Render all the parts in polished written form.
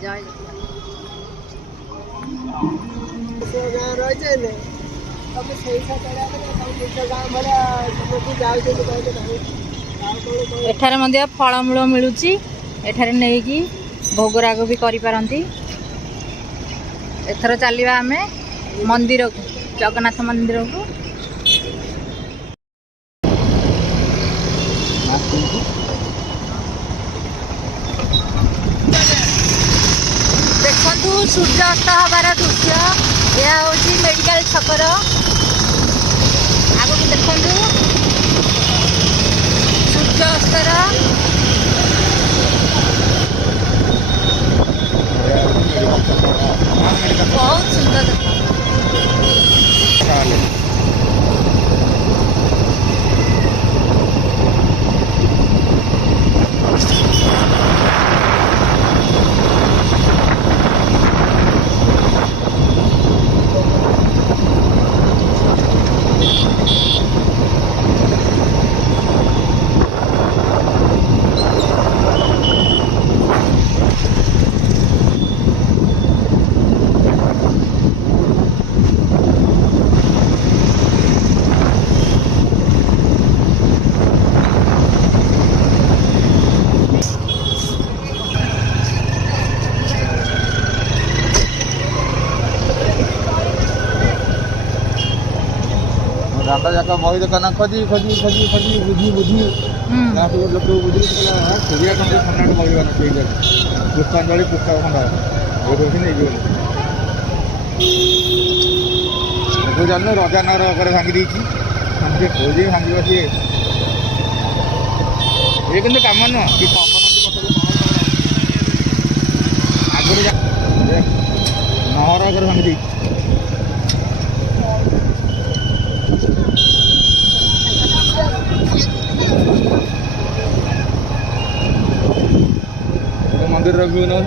जय एठारे मध्य फलमूल मिलुची एठारे नहीं भोगराग भी करि पारंती। एथर चलिबा आमे मंदिर को जगन्नाथ मंदिर को। देखु सूर्यास्त हबार दृश्य यह हूँ मेडिकल छकर आगु देखु सूर्यास्तर बहुत सुंदर देखो। रास्ता जाकर बही दुकान खोजी खोजी खोजी खोजी बुझी बुझी लोक बुझी सूर्या खंड खंड बही पुष्पांजलि पुस्तक खंड नहीं जान रजा नगर भांगी देती खोजी भांगे सी ये कि कम नुह कि आगुरी नहर आगे भांगी देती मंदिर रखी ना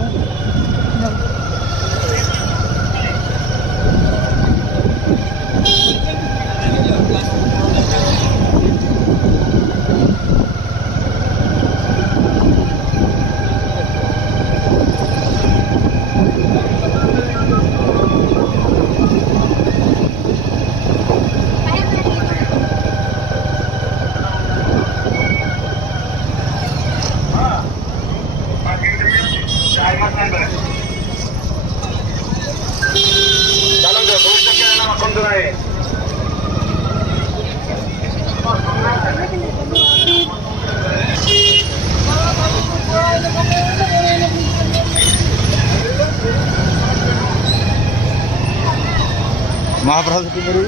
महाप्रसाद की मेरी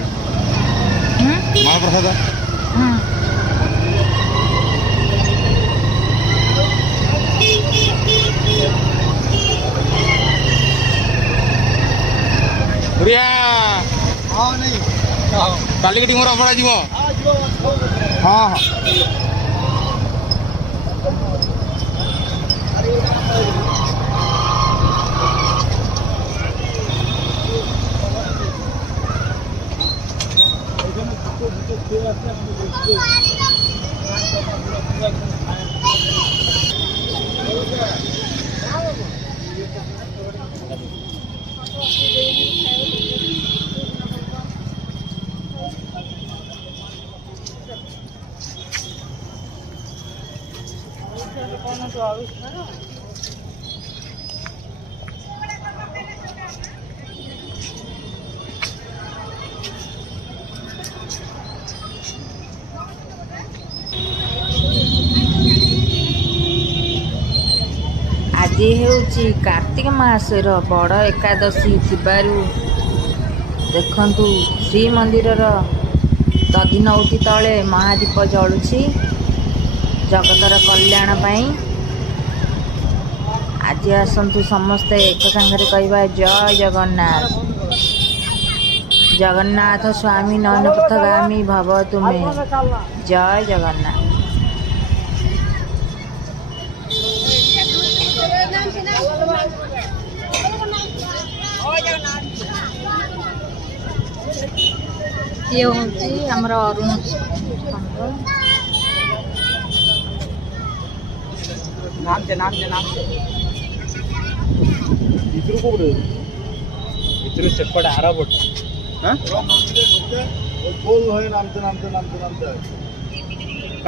महाप्रसाद हाँ नहीं काली की टीम अभड़ा जीव हाँ हाँ आज हेउची कार्तिक मासर बड़ एकादशी थिबारु देखंतु श्री मंदिरर दधिनौती तले महादीप जलुछि जगतर कल्याण पाई। आज आसंतु समस्ते एक संगे कहवा जय जगन्नाथ। जगन्नाथ स्वामी नयन पथगामी भव तुमे जय जगन्नाथ। ये हूँ आमर अरुण नाम से ଭିତରୁ କୋଉଠି ଭିତରୁ ସେପଟେ ଆର ପଟ হ্যাঁ গোল হয়ে নামতে নামতে নামতে নামতে